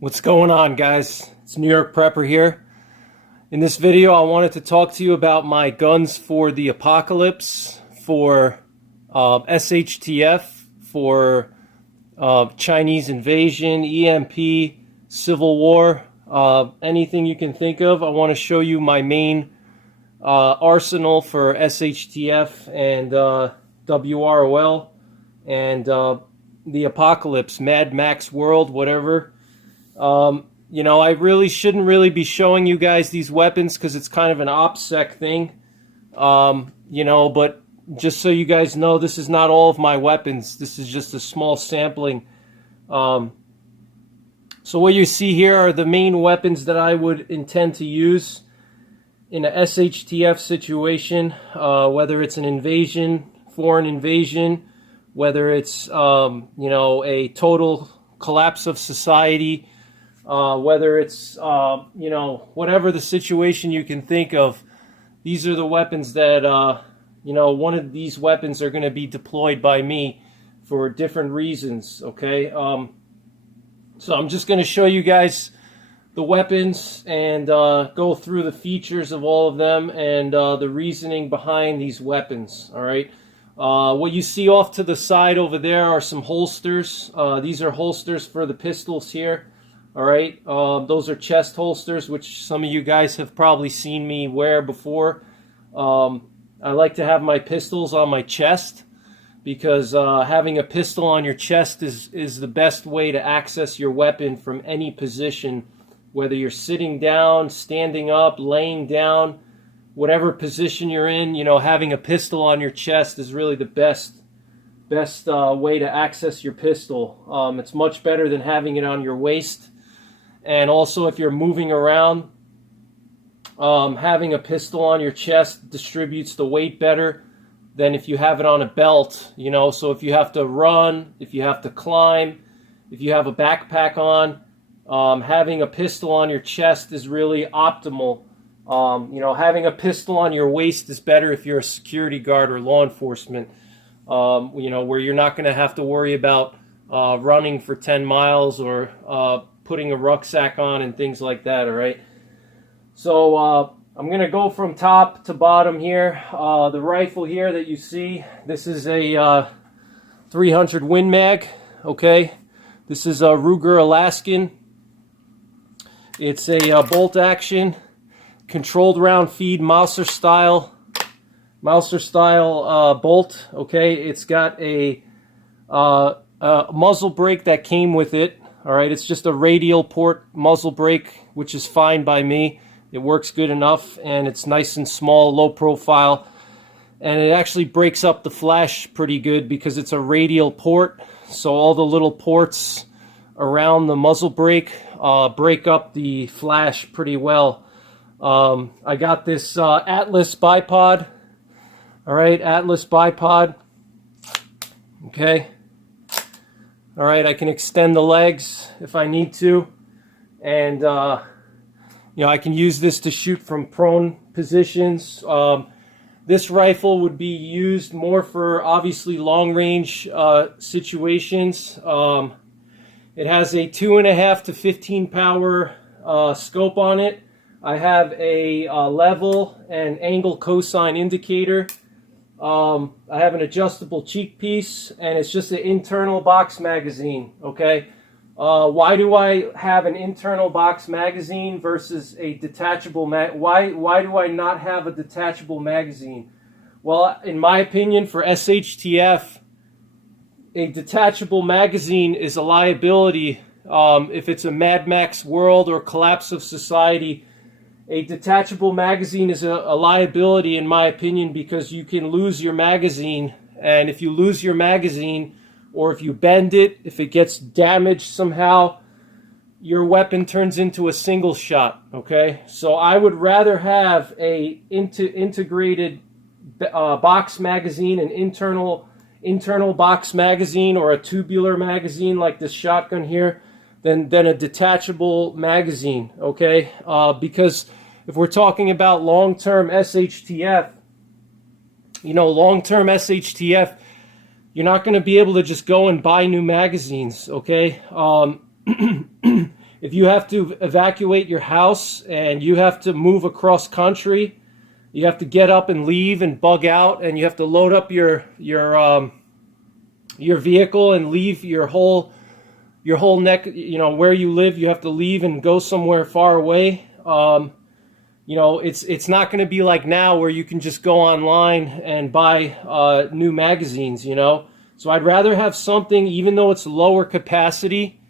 What's going on, guys? It's NYPrepper here. In this video, I wanted to talk to you about my guns for the apocalypse, for SHTF, for Chinese invasion, EMP, Civil War, anything you can think of. I want to show you my main arsenal for SHTF and WROL and the apocalypse, Mad Max world, whatever. You know, I really shouldn't be showing you guys these weapons because it's kind of an OPSEC thing. You know, but just so you guys know, this is not all of my weapons. This is just a small sampling. So what you see here are the main weapons that I would intend to use in a SHTF situation, whether it's an invasion, foreign invasion, whether it's, you know, a total collapse of society, whether it's, you know, whatever the situation you can think of. These are the weapons that, you know, one of these weapons are going to be deployed by me for different reasons, okay? So I'm just going to show you guys the weapons and go through the features of all of them and the reasoning behind these weapons, all right? What you see off to the side over there are some holsters. These are holsters for the pistols here. All right, those are chest holsters, which some of you guys have probably seen me wear before. I like to have my pistols on my chest because having a pistol on your chest is the best way to access your weapon from any position, whether you're sitting down, standing up, laying down, whatever position you're in. You know, having a pistol on your chest is really the best way to access your pistol. It's much better than having it on your waist. And also, if you're moving around, having a pistol on your chest distributes the weight better than if you have it on a belt, you know. So if you have to run, if you have to climb, if you have a backpack on, having a pistol on your chest is really optimal. You know, having a pistol on your waist is better if you're a security guard or law enforcement, you know, where you're not going to have to worry about running for 10 miles or putting a rucksack on and things like that, all right? So I'm going to go from top to bottom here. The rifle here that you see, this is a 300 Win Mag, okay? This is a Ruger Alaskan. It's a bolt action, controlled round feed, Mauser style bolt, okay? It's got a muzzle brake that came with it. All right, it's just a radial port muzzle brake, which is fine by me. It works good enough, and it's nice and small, low profile, and it actually breaks up the flash pretty good because it's a radial port, so all the little ports around the muzzle brake break up the flash pretty well. I got this Atlas bipod. All right, Atlas bipod. Okay. All right, I can extend the legs if I need to, and you know, I can use this to shoot from prone positions. This rifle would be used more for obviously long-range situations. It has a 2.5 to 15 power scope on it. I have a level and angle cosine indicator. I have an adjustable cheek piece, and it's just an internal box magazine, okay? Why do I have an internal box magazine versus a detachable why do I not have a detachable magazine? Well, in my opinion, for SHTF, a detachable magazine is a liability. If it's a Mad Max world or collapse of society, a detachable magazine is a liability, in my opinion, because you can lose your magazine. And if you lose your magazine, or if you bend it, if it gets damaged somehow, your weapon turns into a single shot, okay? So I would rather have a integrated box magazine, an internal box magazine, or a tubular magazine like this shotgun here, than a detachable magazine, okay? Because if we're talking about long-term SHTF, you know, long-term SHTF, you're not going to be able to just go and buy new magazines, okay? if you have to evacuate your house and you have to move across country, you have to get up and leave and bug out, and you have to load up your vehicle and leave your whole neck, where you live. You have to leave and go somewhere far away. It's not going to be like now where you can just go online and buy new magazines. So I'd rather have something, even though it's lower capacity,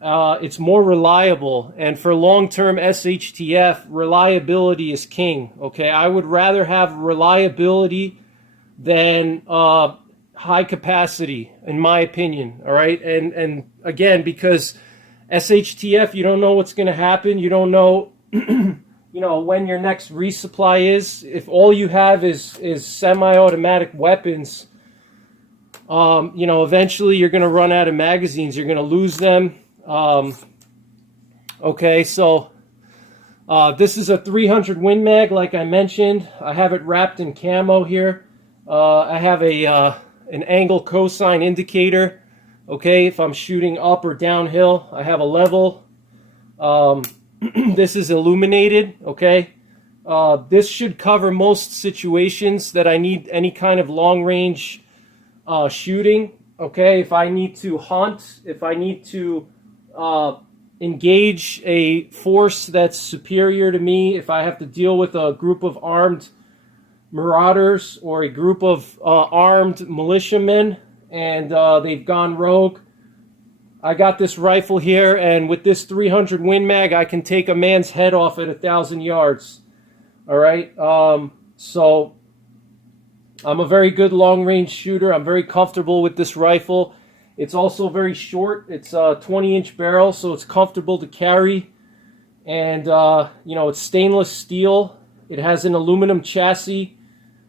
it's more reliable. And for long-term SHTF, reliability is king. Okay, I would rather have reliability than high capacity, in my opinion. All right, and again, because SHTF, you don't know what's going to happen. You don't know, when your next resupply is. If all you have is semi-automatic weapons, eventually you're going to run out of magazines. You're going to lose them. Okay, so this is a 300 Win Mag, like I mentioned. I have it wrapped in camo here. I have an angle cosine indicator. Okay, if I'm shooting up or downhill, I have a level. This is illuminated. Okay, this should cover most situations that I need any kind of long range shooting. Okay, if I need to hunt, if I need to engage a force that's superior to me, if I have to deal with a group of armed marauders or a group of armed militiamen and they've gone rogue, I got this rifle here, and with this 300 Win Mag, I can take a man's head off at 1,000 yards. All right, so I'm a very good long-range shooter. I'm very comfortable with this rifle. It's also very short. It's a 20-inch barrel, so it's comfortable to carry. And, it's stainless steel. It has an aluminum chassis.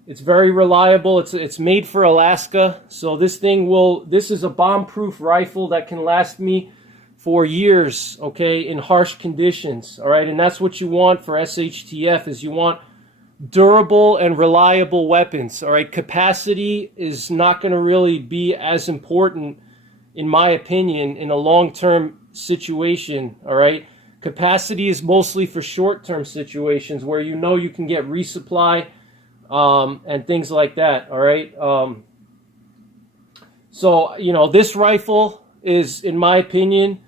It's very reliable. It's made for Alaska. So this is a bomb-proof rifle that can last me for years, okay, in harsh conditions. All right, and that's what you want for SHTF, is you want durable and reliable weapons. All right, capacity is not going to really be as important, in my opinion, in a long-term situation. All right, capacity is mostly for short-term situations where you can get resupply and things like that. All right, so this rifle is, in my opinion,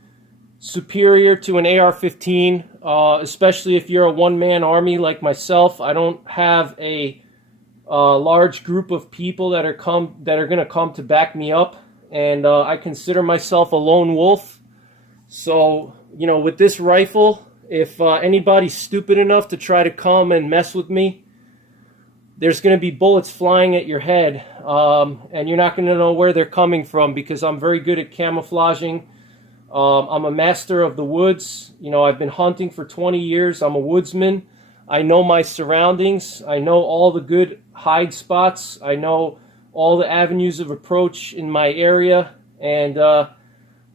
superior to an AR-15, especially if you're a one-man army like myself. I don't have a large group of people that are going to come to back me up, and I consider myself a lone wolf. So with this rifle, if anybody's stupid enough to try to come and mess with me, there's going to be bullets flying at your head, and you're not going to know where they're coming from, because I'm very good at camouflaging. I'm a master of the woods. I've been hunting for 20 years. I'm a woodsman. I know my surroundings. I know all the good hide spots. I know all the avenues of approach in my area, and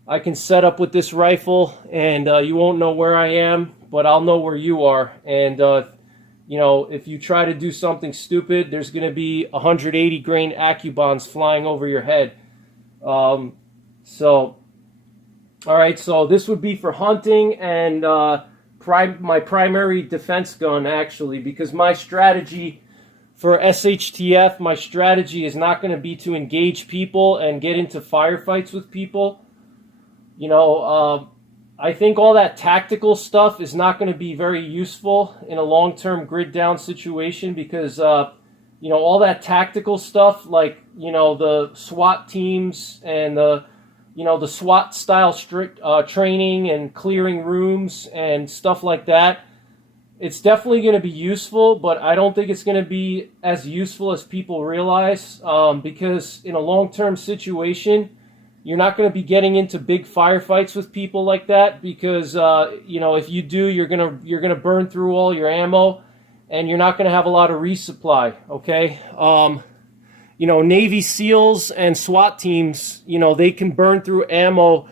I can set up with this rifle, and you won't know where I am, but I'll know where you are. And if you try to do something stupid, there's going to be 180 grain AccuBonds flying over your head. All right, so this would be for hunting and my primary defense gun, actually, because my strategy for SHTF, my strategy is not going to be to engage people and get into firefights with people. I think all that tactical stuff is not going to be very useful in a long-term grid down situation, because all that tactical stuff, like the SWAT teams and the SWAT style strict training and clearing rooms and stuff like that, it's definitely going to be useful, but I don't think it's going to be as useful as people realize, because in a long-term situation, you're not going to be getting into big firefights with people like that, because if you do, you're gonna burn through all your ammo, and you're not going to have a lot of resupply. Okay, Navy SEALs and SWAT teams, they can burn through ammo,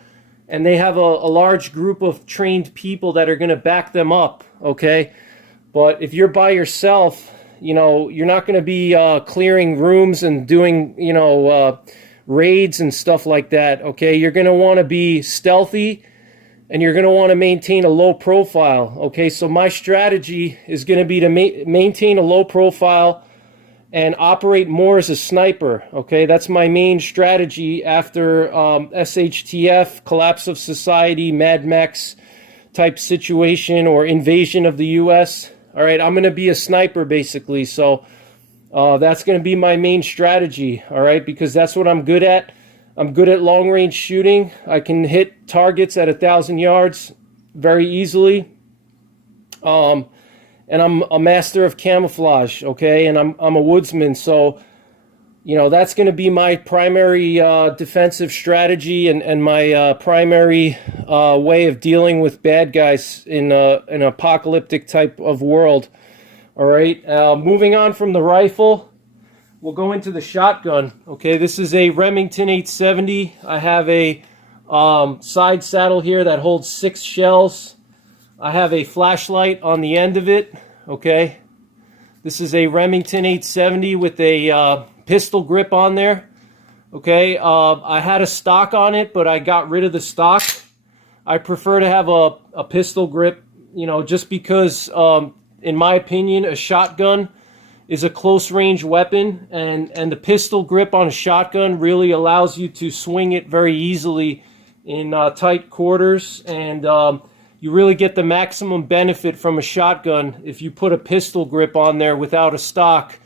and they have a large group of trained people that are going to back them up. Okay, but if you're by yourself, you're not going to be clearing rooms and doing raids and stuff like that. Okay, you're going to want to be stealthy, and you're going to want to maintain a low profile. Okay, so my strategy is going to be to maintain a low profile and operate more as a sniper. Okay, that's my main strategy after SHTF, collapse of society, Mad Max type situation, or invasion of the US. All right, I'm going to be a sniper basically. So that's going to be my main strategy. All right, because that's what I'm good at. I'm good at long range shooting. I can hit targets at 1,000 yards very easily. And I'm a master of camouflage, okay? And I'm a woodsman, so, you know, that's going to be my primary defensive strategy and my primary way of dealing with bad guys in an apocalyptic type of world. All right, moving on from the rifle, we'll go into the shotgun. Okay, this is a Remington 870. I have a side saddle here that holds 6 shells. I have a flashlight on the end of it. Okay, this is a Remington 870 with a pistol grip on there. Okay, I had a stock on it, but I got rid of the stock. I prefer to have a pistol grip, you know, just because, in my opinion, a shotgun is a close range weapon, and the pistol grip on a shotgun really allows you to swing it very easily in tight quarters, and you really get the maximum benefit from a shotgun if you put a pistol grip on there without a stock,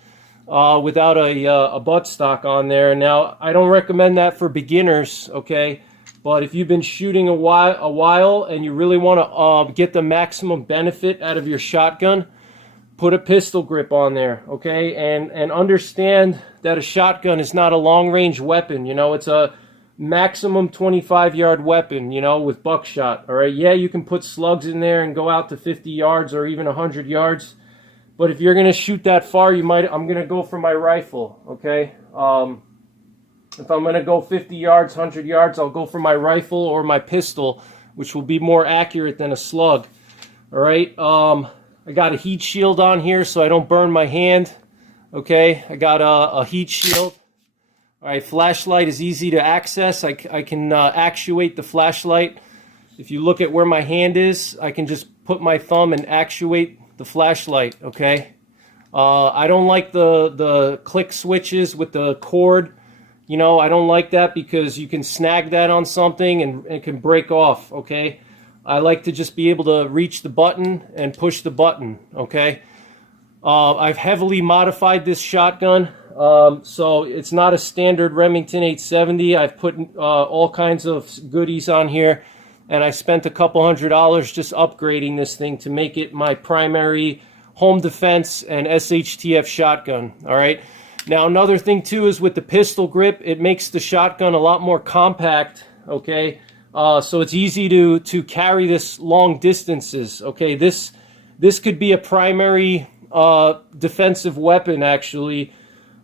without a butt stock on there. Now, I don't recommend that for beginners, okay? But if you've been shooting a while and you really want to get the maximum benefit out of your shotgun, put a pistol grip on there, okay? And understand that a shotgun is not a long-range weapon. You know, it's a maximum 25-yard weapon, you know, with buckshot, all right? Yeah, you can put slugs in there and go out to 50 yards or even 100 yards. But if you're going to shoot that far, I'm going to go for my rifle, okay? If I'm going to go 50 yards, 100 yards, I'll go for my rifle or my pistol, which will be more accurate than a slug, all right? I got a heat shield on here so I don't burn my hand, okay? I got a heat shield. All right, flashlight is easy to access. I can actuate the flashlight. If you look at where my hand is, I can just put my thumb and actuate the flashlight, okay? I don't like the click switches with the cord. You know, I don't like that because you can snag that on something and it can break off, okay? I like to just be able to reach the button and push the button, okay? I've heavily modified this shotgun. So it's not a standard Remington 870. I've put all kinds of goodies on here, and I spent a couple $100 just upgrading this thing to make it my primary home defense and SHTF shotgun. All right. Now another thing too is with the pistol grip, it makes the shotgun a lot more compact. Okay, so it's easy to carry this long distances. Okay, this could be a primary defensive weapon actually.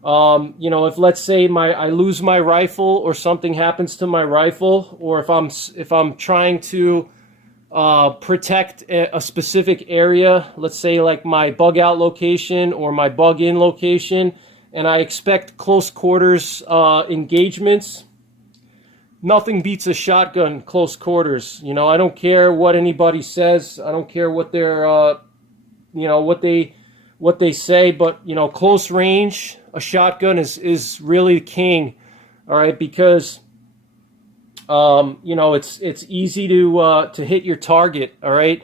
You know, if let's say I lose my rifle or something happens to my rifle, or if I'm trying to protect a specific area, let's say like my bug out location or my bug in location, and I expect close quarters engagements, nothing beats a shotgun close quarters. You know, I don't care what anybody says. I don't care what their you know, what they say, but you know, close range, a shotgun is really king, all right, because you know, it's easy to hit your target, all right,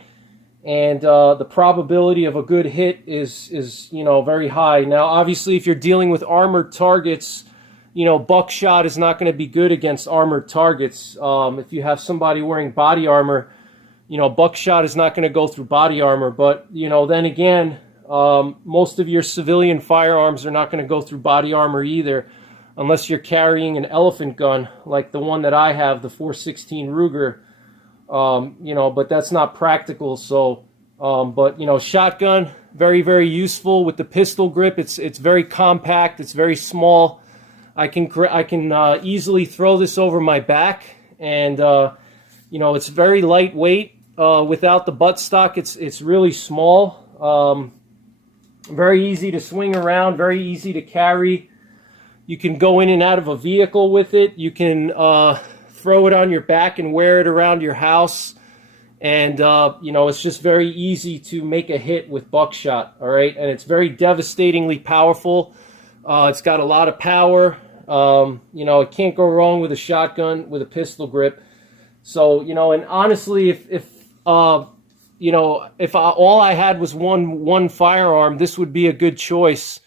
and the probability of a good hit is you know, very high. Now, obviously, if you're dealing with armored targets, you know, buckshot is not going to be good against armored targets. If you have somebody wearing body armor, you know, buckshot is not going to go through body armor. But you know, then again, most of your civilian firearms are not going to go through body armor either, unless you're carrying an elephant gun like the one that I have, the 416 Ruger. You know, but that's not practical. So, but you know, shotgun, very, very useful with the pistol grip. It's very compact. It's very small. I can easily throw this over my back, and you know, it's very lightweight. Without the buttstock, it's really small. Very easy to swing around, very easy to carry. You can go in and out of a vehicle with it. You can throw it on your back and wear it around your house. And, you know, it's just very easy to make a hit with buckshot, all right? And it's very devastatingly powerful. It's got a lot of power. You know, it can't go wrong with a shotgun with a pistol grip. So, you know, and honestly, if you know, if all I had was one firearm, this would be a good choice.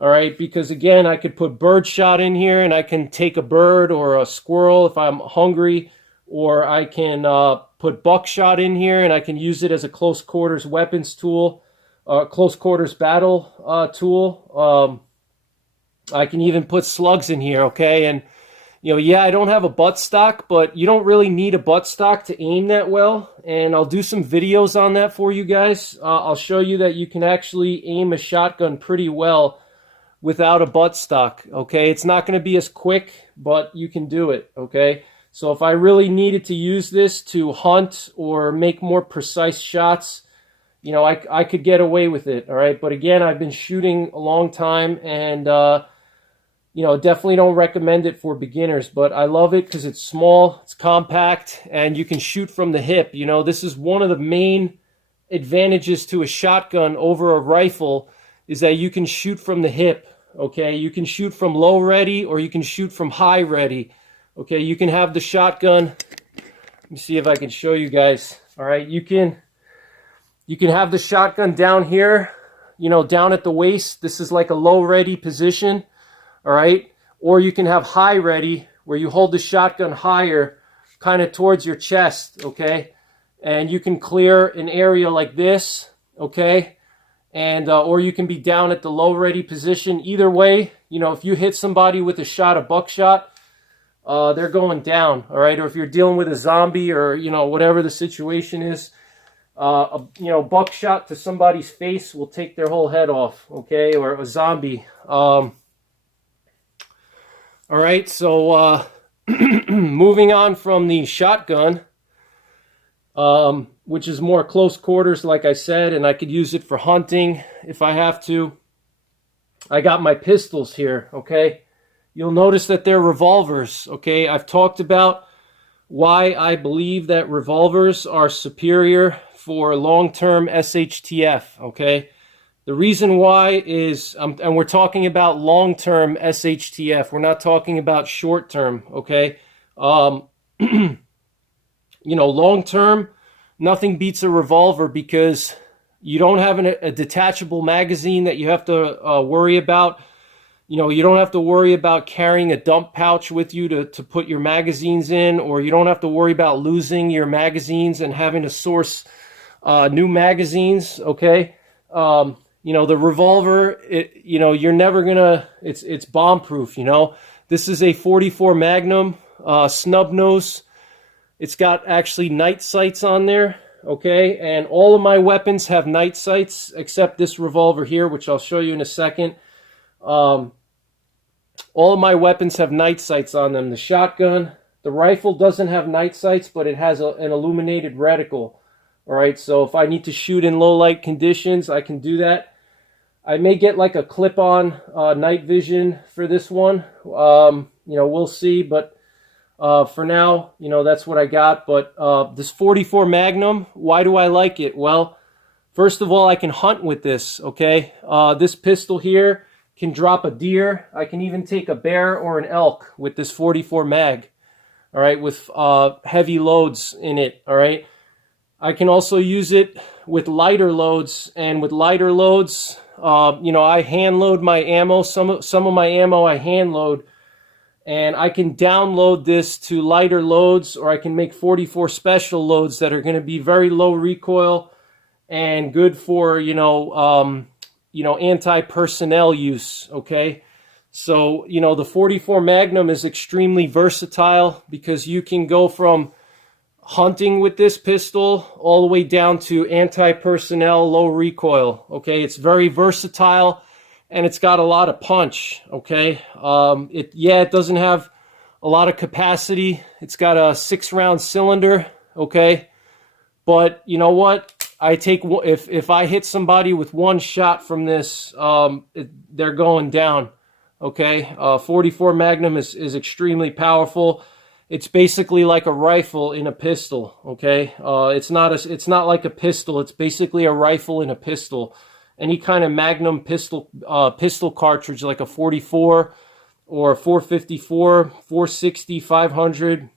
All right, because again, I could put bird shot in here, and I can take a bird or a squirrel if I'm hungry, or I can put buckshot in here, and I can use it as a close quarters weapons tool, close quarters battle tool. I can even put slugs in here, okay? And you know, yeah, I don't have a buttstock, but you don't really need a buttstock to aim that well. And I'll do some videos on that for you guys. I'll show you that you can actually aim a shotgun pretty well without a buttstock, okay? It's not going to be as quick, but you can do it, okay? So if I really needed to use this to hunt or make more precise shots, you know, I could get away with it, all right? But again, I've been shooting a long time, and, you know, definitely don't recommend it for beginners, but I love it because it's small, it's compact, and you can shoot from the hip. You know, this is one of the main advantages to a shotgun over a rifle, is that you can shoot from the hip, okay? You can shoot from low ready, or you can shoot from high ready, okay? You can have the shotgun, let me see if I can show you guys, all right? You can have the shotgun down here, you know, down at the waist. This is like a low ready position, all right? Or you can have high ready, where you hold the shotgun higher, kind of towards your chest, okay? And you can clear an area like this, okay? And or you can be down at the low ready position. Either way, you know, if you hit somebody with a shot of buckshot, they're going down, all right? Or if you're dealing with a zombie, or, you know, whatever the situation is, you know, buckshot to somebody's face will take their whole head off, okay? Or a zombie. All right, so moving on from the shotgun, which is more close quarters, like I said, and I could use it for hunting if I have to. I got my pistols here, okay? You'll notice that they're revolvers, okay? I've talked about why I believe that revolvers are superior for long-term SHTF, okay? The reason why is, and we're talking about long-term SHTF. We're not talking about short-term, okay? You know, long-term, nothing beats a revolver, because you don't have a detachable magazine that you have to worry about. You know, you don't have to worry about carrying a dump pouch with you to put your magazines in, or you don't have to worry about losing your magazines and having to source new magazines, okay? You know, the revolver, you know, you're never gonna, it's bomb-proof, you know? This is a 44 Magnum snub nose. It's got actually night sights on there, okay? And all of my weapons have night sights, except this revolver here, which I'll show you in a second. All of my weapons have night sights on them. The shotgun, the rifle doesn't have night sights, but it has an illuminated reticle, all right? So if I need to shoot in low light conditions, I can do that. I may get like a clip-on night vision for this one. You know, we'll see, but for now, you know, that's what I got. But this 44 Magnum, why do I like it? Well, first of all, I can hunt with this, okay? This pistol here can drop a deer. I can even take a bear or an elk with this 44 mag, all right, with heavy loads in it, all right? I can also use it with lighter loads, and with lighter loads, you know, I hand load my ammo. Some of my ammo I hand load, and I can download this to lighter loads, or I can make 44 special loads that are going to be very low recoil and good for, you know, anti-personnel use, okay? So, you know, the 44 Magnum is extremely versatile, because you can go from hunting with this pistol all the way down to anti-personnel, low recoil, okay? It's very versatile, and it's got a lot of punch, okay? It doesn't have a lot of capacity. It's got a 6-round cylinder, okay? But you know what? If I hit somebody with one shot from this, they're going down, okay? 44 Magnum is extremely powerful. it's basically like a rifle in a pistol, okay? It's not like a pistol. It's basically a rifle in a pistol. Any kind of magnum pistol cartridge, like a 44 or 454, 460, 500.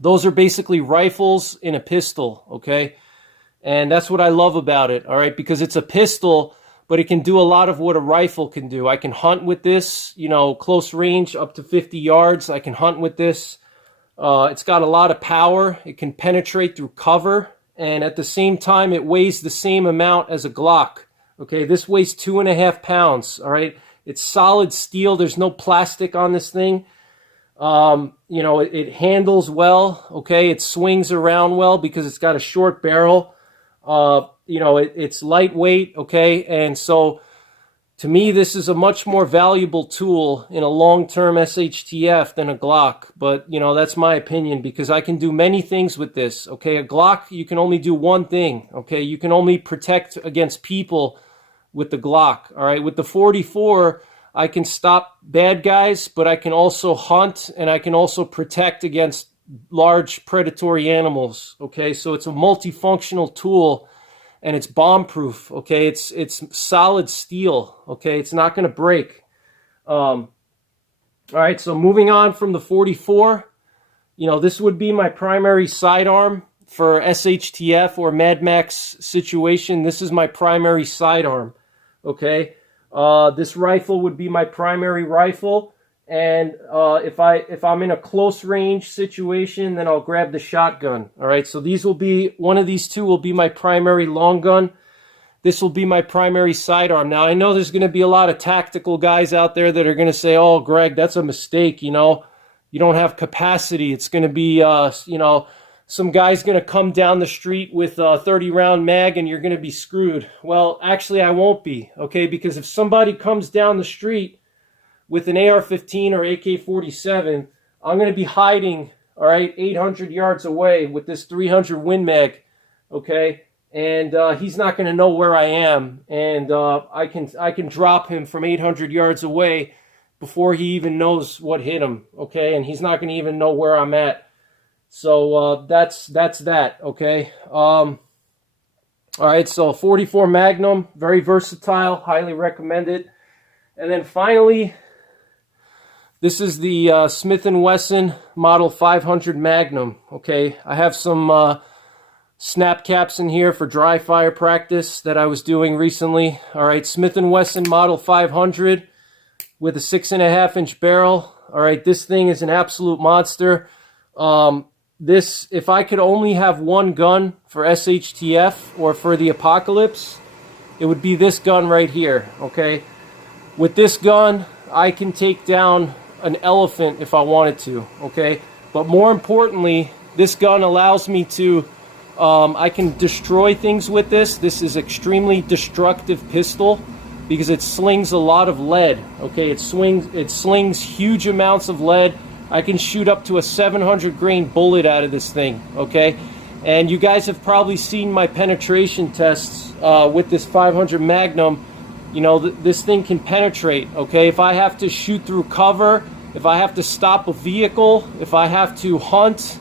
Those are basically rifles in a pistol, okay? And that's what I love about it, all right? Because it's a pistol, but it can do a lot of what a rifle can do. I can hunt with this, you know, close range up to 50 yards. I can hunt with this. It's got a lot of power. It can penetrate through cover. And at the same time, it weighs the same amount as a Glock. Okay, this weighs 2.5 pounds, all right? It's solid steel. There's no plastic on this thing. You know, it handles well, okay? It swings around well because it's got a short barrel. You know, it's lightweight, okay? And so, to me, this is a much more valuable tool in a long-term SHTF than a Glock. But, you know, that's my opinion because I can do many things with this, okay? A Glock, you can only do one thing, okay? You can only protect against people with the Glock, all right? With the 44, I can stop bad guys, but I can also hunt and I can also protect against large predatory animals, okay? So it's a multifunctional tool. And it's bomb-proof, okay? It's solid steel, okay? It's not going to break. All right, so moving on from the 44, you know, this would be my primary sidearm for SHTF or Mad Max situation. This is my primary sidearm, okay? This rifle would be my primary rifle. And if I'm in a close range situation, then I'll grab the shotgun. All right, so these will be, one of these two will be my primary long gun. This will be my primary sidearm. Now, I know there's going to be a lot of tactical guys out there that are going to say, oh, Greg, that's a mistake, you know. You don't have capacity. It's going to be, you know, some guy's going to come down the street with a 30-round mag and you're going to be screwed. Well, actually, I won't be, okay, because if somebody comes down the street with an AR-15 or AK-47, I'm going to be hiding, all right, 800 yards away with this 300 Win Mag, okay? And he's not going to know where I am, and I can drop him from 800 yards away before he even knows what hit him, okay? And he's not going to even know where I'm at. So that's that, okay? All right, so 44 Magnum, very versatile, highly recommend it. And then finally, this is the Smith & Wesson Model 500 Magnum, okay? I have some snap caps in here for dry fire practice that I was doing recently. All right, Smith & Wesson Model 500 with a 6.5-inch barrel. All right, this thing is an absolute monster. If I could only have one gun for SHTF or for the apocalypse, it would be this gun right here, okay? With this gun, I can take down an elephant if I wanted to, okay? But more importantly, this gun allows me to, I can destroy things with this. This is extremely destructive pistol because it slings a lot of lead, okay? It slings huge amounts of lead. I can shoot up to a 700 grain bullet out of this thing, okay? And you guys have probably seen my penetration tests with this 500 Magnum. You know, this thing can penetrate, okay? If I have to shoot through cover, if I have to stop a vehicle, if I have to hunt,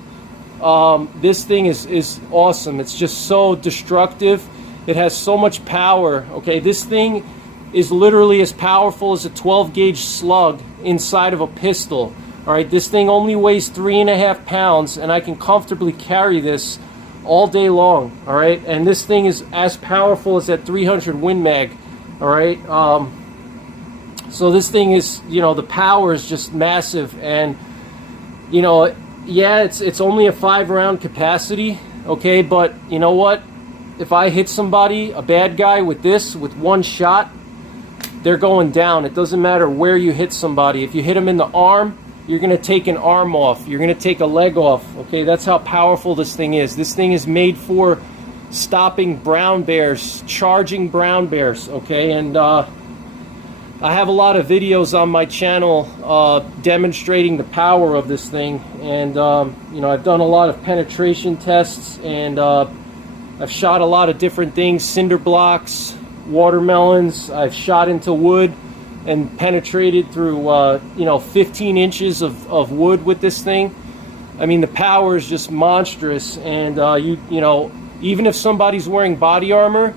this thing is awesome. It's just so destructive. It has so much power, okay? This thing is literally as powerful as a 12-gauge slug inside of a pistol, all right? This thing only weighs 3.5 pounds, and I can comfortably carry this all day long, all right? And this thing is as powerful as that 300 Win Mag. All right, so this thing is, you know, the power is just massive, and, you know, yeah, it's only a 5-round capacity, okay, but you know what? If I hit somebody, a bad guy with this, with one shot, they're going down. It doesn't matter where you hit somebody. If you hit them in the arm, you're going to take an arm off. You're going to take a leg off, okay? That's how powerful this thing is. This thing is made for stopping brown bears, charging brown bears, okay? And I have a lot of videos on my channel demonstrating the power of this thing, and you know, I've done a lot of penetration tests, and I've shot a lot of different things, cinder blocks, watermelons. I've shot into wood and penetrated through you know, 15 inches of wood with this thing. I mean, the power is just monstrous. And you know, even if somebody's wearing body armor,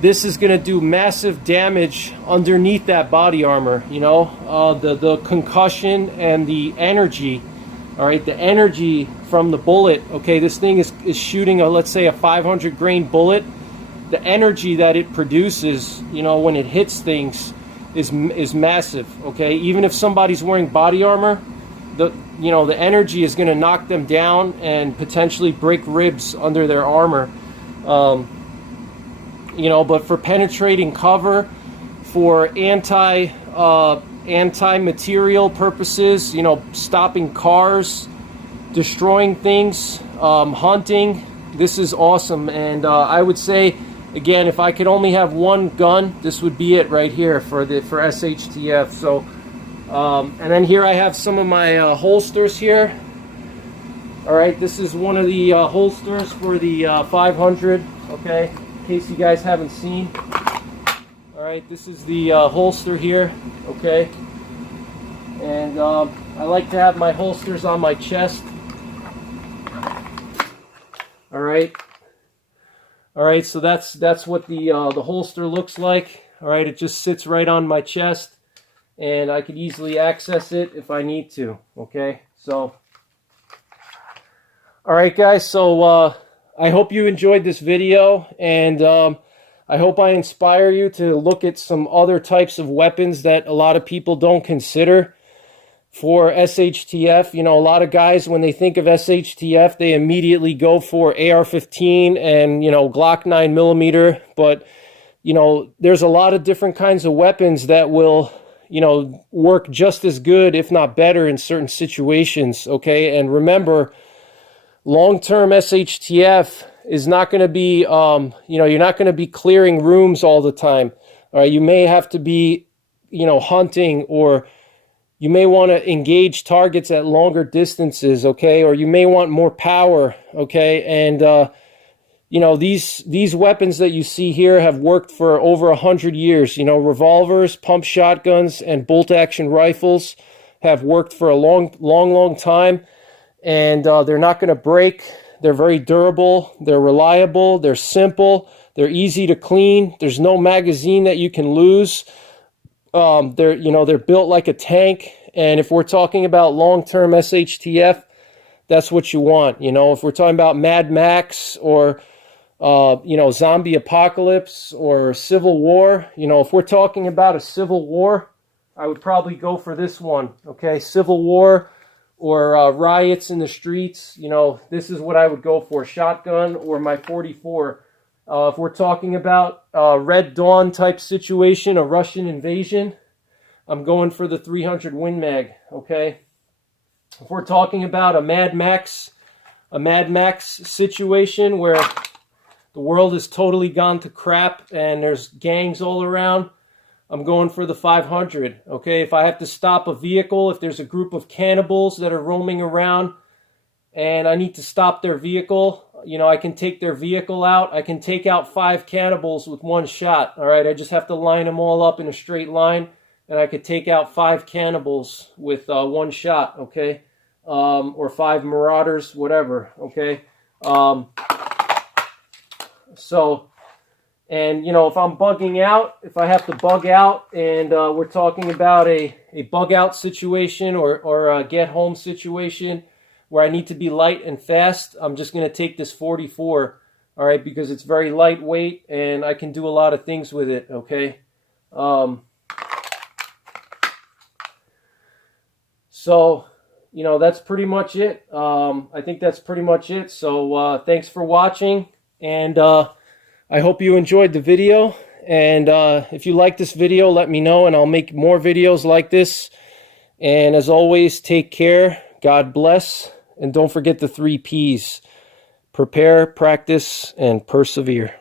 this is going to do massive damage underneath that body armor. You know, the concussion and the energy. All right, the energy from the bullet. Okay, this thing is shooting a, let's say, a 500 grain bullet. The energy that it produces, you know, when it hits things is massive. Okay, even if somebody's wearing body armor, the energy is going to knock them down and potentially break ribs under their armor. You know, but for penetrating cover, for anti-material purposes, you know, stopping cars, destroying things, hunting, this is awesome. And I would say, again, if I could only have one gun, this would be it right here for SHTF. So, and then here I have some of my holsters here. All right, this is one of the holsters for the 500. Okay, in case you guys haven't seen. All right, this is the holster here. Okay, and I like to have my holsters on my chest. All right. All right, so that's what the holster looks like. All right, it just sits right on my chest, and I could easily access it if I need to. Okay, so all right, guys. So I hope you enjoyed this video, and I hope I inspire you to look at some other types of weapons that a lot of people don't consider for SHTF. You know, a lot of guys, when they think of SHTF, they immediately go for AR-15 and, you know, Glock 9mm. But, you know, there's a lot of different kinds of weapons that will, you know, work just as good, if not better, in certain situations. Okay, and remember, long-term SHTF is not going to be, you know, you're not going to be clearing rooms all the time. All right, you may have to be, you know, hunting, or you may want to engage targets at longer distances, okay? Or you may want more power, okay? And, you know, these weapons that you see here have worked for over 100 years. You know, revolvers, pump shotguns, and bolt-action rifles have worked for a long time. And they're not going to break. They're very durable. They're reliable. They're simple. They're easy to clean. There's no magazine that you can lose. They're built like a tank, and if we're talking about long-term SHTF, that's what you want. You know, if we're talking about Mad Max or you know, zombie apocalypse or civil war, you know, if we're talking about a civil war, I would probably go for this one. Okay, civil war or riots in the streets, you know, this is what I would go for, shotgun or my 44. If we're talking about Red Dawn type situation, a Russian invasion, I'm going for the 300 Win Mag, okay? If we're talking about a Mad Max situation where the world has totally gone to crap and there's gangs all around, I'm going for the 500, okay? If I have to stop a vehicle, if there's a group of cannibals that are roaming around and I need to stop their vehicle, you know, I can take their vehicle out. I can take out 5 cannibals with one shot. All right, I just have to line them all up in a straight line, and I could take out 5 cannibals with one shot. Okay, or 5 marauders, whatever. Okay, so, and you know, if I'm bugging out, if I have to bug out, and we're talking about a bug out situation or a get home situation where I need to be light and fast, I'm just going to take this 44, all right, because it's very lightweight and I can do a lot of things with it, okay? So, you know, that's pretty much it. I think that's pretty much it. So, thanks for watching, and I hope you enjoyed the video. And if you like this video, let me know, and I'll make more videos like this. And as always, take care. God bless. And don't forget the 3 Ps. Prepare, practice, and persevere.